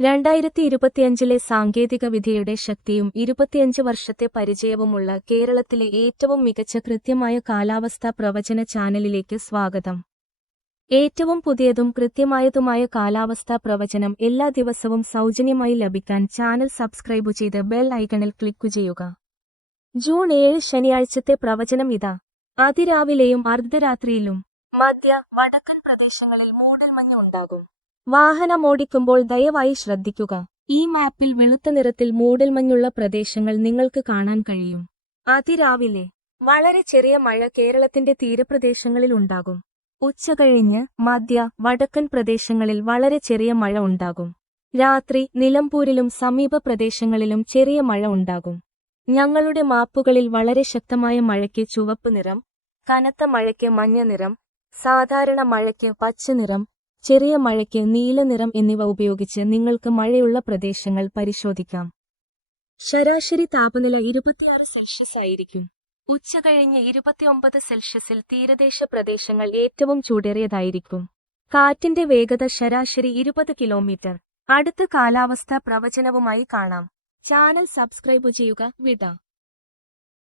രണ്ടായിരത്തി ഇരുപത്തിയഞ്ചിലെ സാങ്കേതിക വിദ്യയുടെ ശക്തിയും ഇരുപത്തിയഞ്ച് വർഷത്തെ പരിചയവുമുള്ള കേരളത്തിലെ ഏറ്റവും മികച്ച കൃത്യമായ കാലാവസ്ഥാ പ്രവചന ചാനലിലേക്ക് സ്വാഗതം. ഏറ്റവും പുതിയതും കൃത്യമായതുമായ കാലാവസ്ഥാ പ്രവചനം എല്ലാ ദിവസവും സൗജന്യമായി ലഭിക്കാൻ ചാനൽ സബ്സ്ക്രൈബ് ചെയ്ത് ബെൽ ഐക്കണിൽ ക്ലിക്ക് ചെയ്യുക. ജൂൺ ഏഴ് ശനിയാഴ്ചത്തെ പ്രവചനം ഇതാ. അതിരാവിലെയും അർദ്ധരാത്രിയിലും മധ്യ വടക്കൻ പ്രദേശങ്ങളിൽ മൂടൽമഞ്ഞ് ഉണ്ടാകും. വാഹനമോടിക്കുമ്പോൾ ദയവായി ശ്രദ്ധിക്കുക. ഈ മാപ്പിൽ വെളുത്ത നിറത്തിൽ മൂടൽമഞ്ഞുള്ള പ്രദേശങ്ങൾ നിങ്ങൾക്ക് കാണാൻ കഴിയും. അതിരാവിലെ വളരെ ചെറിയ മഴ കേരളത്തിന്റെ തീരപ്രദേശങ്ങളിൽ ഉണ്ടാകും. ഉച്ചകഴിഞ്ഞ് മധ്യ വടക്കൻ പ്രദേശങ്ങളിൽ വളരെ ചെറിയ മഴ ഉണ്ടാകും. രാത്രി നിലമ്പൂരിലും സമീപ പ്രദേശങ്ങളിലും ചെറിയ മഴ ഉണ്ടാകും. ഞങ്ങളുടെ മാപ്പുകളിൽ വളരെ ശക്തമായ മഴയ്ക്ക് ചുവപ്പ് നിറം കനത്ത മഴയ്ക്ക് മഞ്ഞ നിറം സാധാരണ മഴയ്ക്ക് പച്ച നിറം ചെറിയ മഴയ്ക്ക് നീല നിറം എന്നിവ ഉപയോഗിച്ച് നിങ്ങൾക്ക് മഴയുള്ള പ്രദേശങ്ങൾ പരിശോധിക്കാം. ശരാശരി താപനില ഇരുപത്തിയാറ് സെൽഷ്യസ് ആയിരിക്കും. ഉച്ച ഉച്ചകഴിഞ്ഞ് ഇരുപത്തിയൊമ്പത് സെൽഷ്യസിൽ തീരദേശ പ്രദേശങ്ങൾ ഏറ്റവും ചൂടേറിയതായിരിക്കും. കാറ്റിന്റെ വേഗത ശരാശരി ഇരുപത് കിലോമീറ്റർ. അടുത്ത കാലാവസ്ഥാ പ്രവചനവുമായി കാണാം. ചാനൽ സബ്സ്ക്രൈബ് ചെയ്യുക വിട.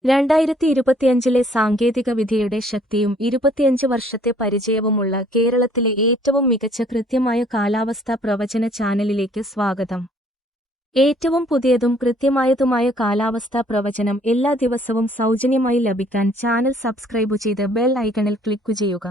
രണ്ടായിരത്തി ഇരുപത്തിയഞ്ചിലെ സാങ്കേതിക വിദ്യയുടെ ശക്തിയും ഇരുപത്തിയഞ്ച് വർഷത്തെ പരിചയവുമുള്ള കേരളത്തിലെ ഏറ്റവും മികച്ച കൃത്യമായ കാലാവസ്ഥാ പ്രവചന ചാനലിലേക്ക് സ്വാഗതം. ഏറ്റവും പുതിയതും കൃത്യമായതുമായ കാലാവസ്ഥാ പ്രവചനം എല്ലാ ദിവസവും സൗജന്യമായി ലഭിക്കാൻ ചാനൽ സബ്സ്ക്രൈബ് ചെയ്ത് ബെൽ ഐക്കണിൽ ക്ലിക്കു ചെയ്യുക.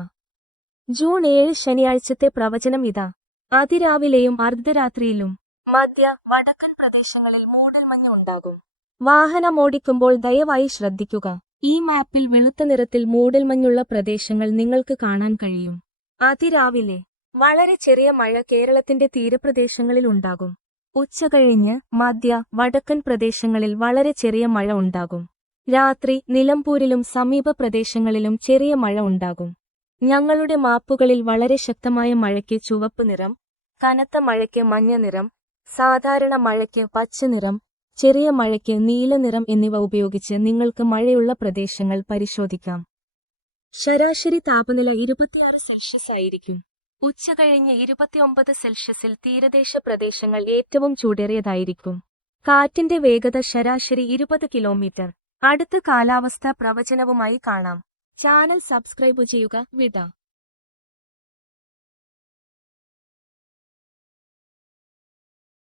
ജൂൺ ഏഴ് ശനിയാഴ്ചത്തെ പ്രവചനം ഇതാ. അതിരാവിലെയും അർദ്ധരാത്രിയിലും മധ്യ വടക്കൻ പ്രദേശങ്ങളിൽ മൂടൽമഞ്ഞ് ഉണ്ടാകും. വാഹനമോടിക്കുമ്പോൾ ദയവായി ശ്രദ്ധിക്കുക. ഈ മാപ്പിൽ വെളുത്ത നിറത്തിൽ മൂടൽമഞ്ഞുള്ള പ്രദേശങ്ങൾ നിങ്ങൾക്ക് കാണാൻ കഴിയും. അതിരാവിലെ വളരെ ചെറിയ മഴ കേരളത്തിന്റെ തീരപ്രദേശങ്ങളിൽ ഉണ്ടാകും. ഉച്ചകഴിഞ്ഞ് മധ്യ വടക്കൻ പ്രദേശങ്ങളിൽ വളരെ ചെറിയ മഴ ഉണ്ടാകും. രാത്രി നിലമ്പൂരിലും സമീപ പ്രദേശങ്ങളിലും ചെറിയ മഴ ഉണ്ടാകും. ഞങ്ങളുടെ മാപ്പുകളിൽ വളരെ ശക്തമായ മഴയ്ക്ക് ചുവപ്പ് നിറം കനത്ത മഴയ്ക്ക് മഞ്ഞ നിറം സാധാരണ മഴയ്ക്ക് പച്ച നിറം ചെറിയ മഴയ്ക്ക് നീല നിറം എന്നിവ ഉപയോഗിച്ച് നിങ്ങൾക്ക് മഴയുള്ള പ്രദേശങ്ങൾ പരിശോധിക്കാം. ശരാശരി താപനില ഇരുപത്തിയാറ് സെൽഷ്യസ് ആയിരിക്കും. ഉച്ച ഉച്ചകഴിഞ്ഞ് ഇരുപത്തിയൊമ്പത് സെൽഷ്യസിൽ തീരദേശ പ്രദേശങ്ങൾ ഏറ്റവും ചൂടേറിയതായിരിക്കും. കാറ്റിന്റെ വേഗത ശരാശരി ഇരുപത് കിലോമീറ്റർ. അടുത്ത കാലാവസ്ഥ പ്രവചനവുമായി കാണാം. ചാനൽ സബ്സ്ക്രൈബ് ചെയ്യുക വിട.